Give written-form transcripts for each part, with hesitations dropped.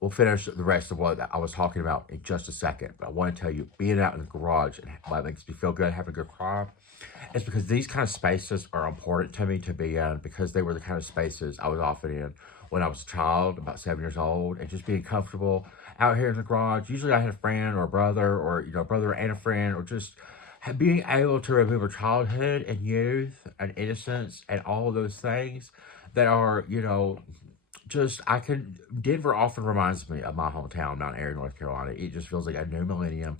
we'll finish the rest of what I was talking about in just a second. But I want to tell you, being out in the garage and what makes me feel good, having a good cry, is because these kind of spaces are important to me to be in because they were the kind of spaces I was often in when I was a child, about 7 years old, and just being comfortable out here in the garage. Usually I had a friend or a brother or, a brother and a friend, or just being able to remember childhood and youth and innocence and all of those things that are, just Denver often reminds me of my hometown, Mount Airy, North Carolina. It just feels like a new millennium,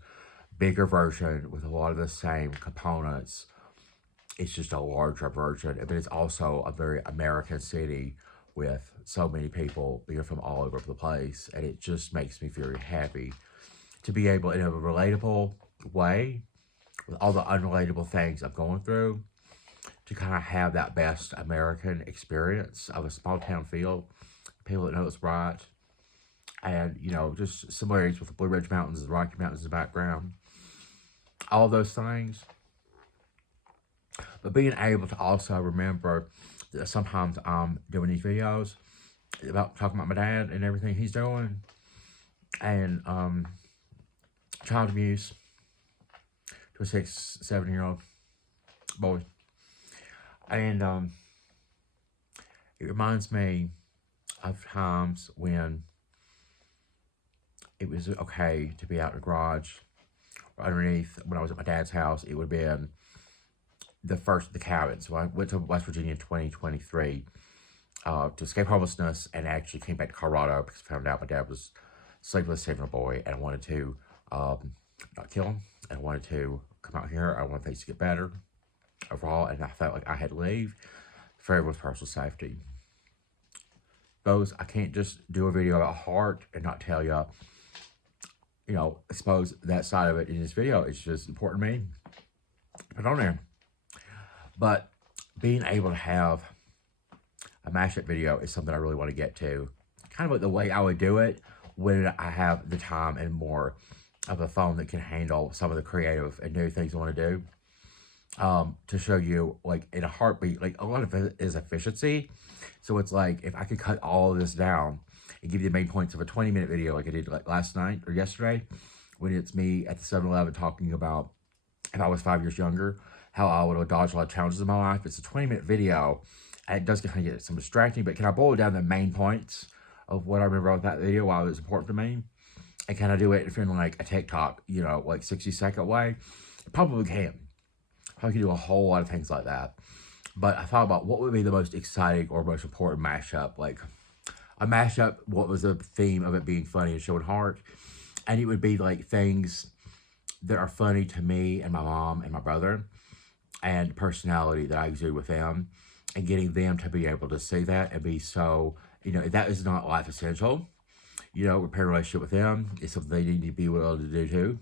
bigger version with a lot of the same components. It's just a larger version, but it's also a very American city with so many people being from all over the place, and it just makes me very happy to be able, in a relatable way, with all the unrelatable things I'm going through, to kind of have that best American experience of a small town feel, people that know it's right, and, just similarities with the Blue Ridge Mountains, the Rocky Mountains in the background, all those things. But being able to also remember that sometimes I'm doing these videos about talking about my dad and everything he's doing, and child abuse to a 6, 7 year old boy. And it reminds me of times when it was okay to be out in the garage or underneath. When I was at my dad's house, it would have been the cabin. So I went to West Virginia in 2023 to escape homelessness, and actually came back to Colorado because I found out my dad was sleepless, saving a boy, and I wanted to not kill him. And I wanted to come out here. I wanted things to get better overall, and I felt like I had to leave for everyone's personal safety. Those, I can't just do a video about heart and not tell you, I suppose that side of it in this video. It's just important to me. Put it on there. But being able to have a mashup video is something I really want to get to. Kind of like the way I would do it when I have the time and more of a phone that can handle some of the creative and new things I want to do. To show you, like, in a heartbeat, like, a lot of it is efficiency. So it's like, if I could cut all of this down and give you the main points of a 20-minute video like I did like last night or yesterday, when it's me at the 7-Eleven talking about if I was 5 years younger, how I would have dodged a lot of challenges in my life. It's a 20-minute video, and it does kind of get some distracting, but can I boil down the main points of what I remember about that video, why it was important to me? And can I do it in like a TikTok, like 60-second way? Probably can. Probably can do a whole lot of things like that. But I thought about what would be the most exciting or most important mashup. Like a mashup, what was the theme of it being funny and showing heart? And it would be like things that are funny to me and my mom and my brother, and personality that I exude with them, and getting them to be able to see that and be so, that is not life essential. Repair a relationship with them is something they need to be able to do too.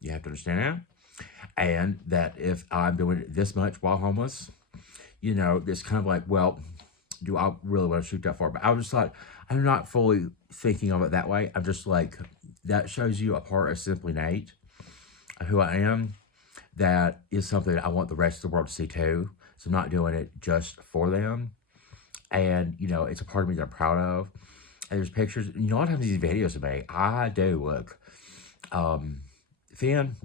You have to understand that. And that if I'm doing this much while homeless, it's kind of like, well, do I really want to shoot that far? But I was just like, I'm not fully thinking of it that way. I'm just like, that shows you a part of Simply Nate, who I am. That is something I want the rest of the world to see too. So I'm not doing it just for them. And, it's a part of me that I'm proud of. And there's pictures. A lot of times these videos of me, I do look thin,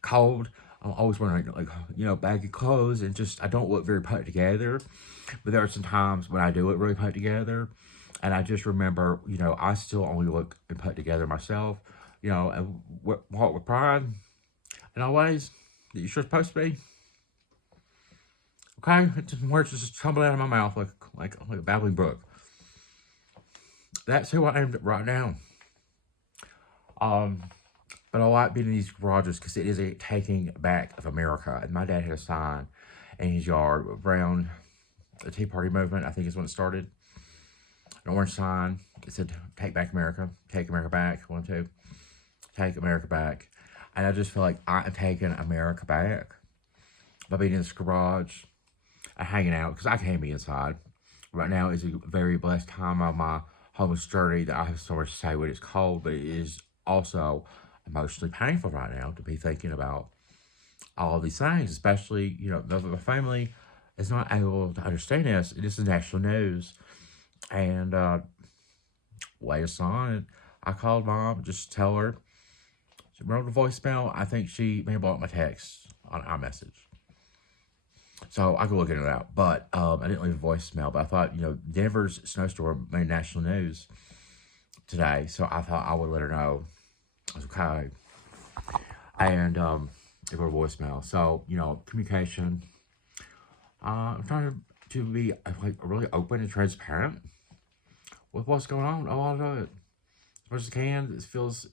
cold. I'm always wearing, like, baggy clothes, and just, I don't look very put together. But there are some times when I do look really put together. And I just remember, I still only look and put together myself, and walk with pride in all ways that you're supposed to be. Okay? Words just tumbling out of my mouth like a babbling brook. That's who I am right now. But I like being in these garages because it is a taking back of America. And my dad had a sign in his yard around the Tea Party movement, I think is when it started. An orange sign. It said, "Take back America. Take America back." 1, 2. Take America back. And I just feel like I am taking America back by being in this garage and hanging out, because I can't be inside. Right now is a very blessed time of my homeless journey that I have so much to say when it's cold, but it is also emotionally painful right now to be thinking about all of these things, especially, my family is not able to understand this. This is national news. And latest on, I called mom, just tell her. She wrote a voicemail. I think she may have blocked my text on our message. So I could look it out. But I didn't leave a voicemail. But I thought, Denver's snowstorm made national news today. So I thought I would let her know. I was okay. And give her a voicemail. So, communication. I'm trying to be like really open and transparent with what's going on. I want to do it as much as I can. It feels,